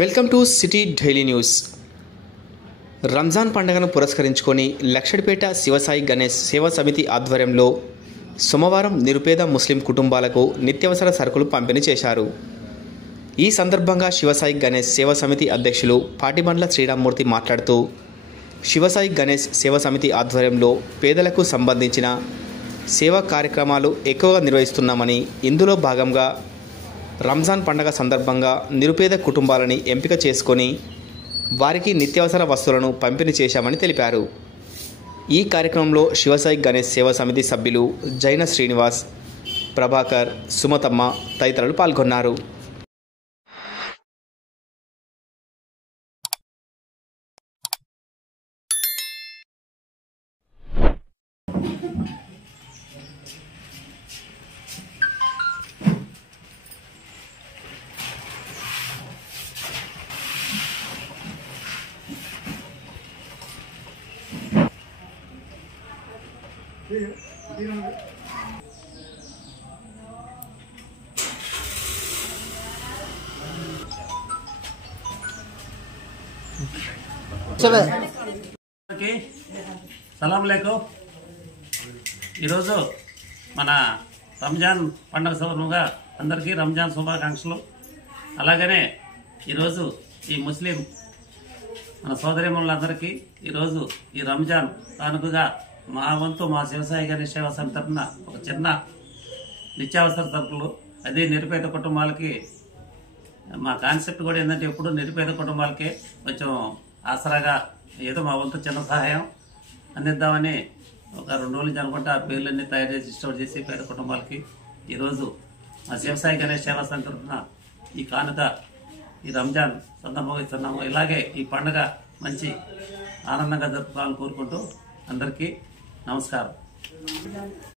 Welcome to city daily news. Ramzan పండుగను పురస్కరించుకొని లక్షడిపేట శివసాయి గణేష్ సేవా సమితి ఆధ్వర్యంలో సోమవారం నిరుపేద ముస్లిం కుటుంబాలకు నిత్యావసర సరుకులు పంపిణీ చేశారు. ఈ సందర్భంగా శివసాయి గణేష్ సేవా సమితి అధ్యక్షులు పాటిబండ్ల శ్రీరామ్మూర్తి మాట్లాడుతూ, శివసాయి గణేష్ సేవా సమితి ఆధ్వర్యంలో పేదలకు సంబంధించిన సేవా కార్యక్రమాలు ఎక్కువగా నిర్వహిస్తున్నామని, ఇందులో భాగంగా రంజాన్ పండుగ సందర్భంగా నిరుపేద కుటుంబాలని ఎంపిక చేసుకొని వారికి నిత్యావసర వస్తువులను పంపిణీ చేశామని తెలిపారు. ఈ కార్యక్రమంలో శివసాయి గణేష్ సేవా సమితి సభ్యులు జైన శ్రీనివాస్, ప్రభాకర్, సుమతమ్మ తదితరులు పాల్గొన్నారు. సలాం లేకు. ఈరోజు మన రంజాన్ పండుగ సందర్భంగా అందరికీ రంజాన్ శుభాకాంక్షలు. అలాగనే ఈరోజు ఈ ముస్లిం మన సోదరిమణులందరికీ ఈరోజు ఈ రంజాన్ కానుకగా మా వంతు మా శివసాయి గణేష్ సేవా సమితి తరఫున ఒక చిన్న నిత్యావసర సరుకులు, అదే నిరుపేద కుటుంబాలకి మా కాన్సెప్ట్ కూడా ఏంటంటే ఎప్పుడు నిరుపేద కుటుంబాలకే కొంచెం ఆసరాగా ఏదో మా వంతు చిన్న సహాయం అందిద్దామని ఒక 2 రోజుల నుంచి అనుకుంటే ఆ పేర్లన్నీ తయారు చేసి డిస్ట్రిబ్యూట్ చేసి పేద కుటుంబాలకి ఈరోజు మా శివసాయి గణేష్ సేవా సమితి తరఫున ఈ కానుక ఈ రంజాన్ సందర్భంగా ఇస్తున్నాము. ఇలాగే ఈ పండుగ మంచి ఆనందంగా జరుపుకోవాలని కోరుకుంటూ అందరికీ నమస్కారం.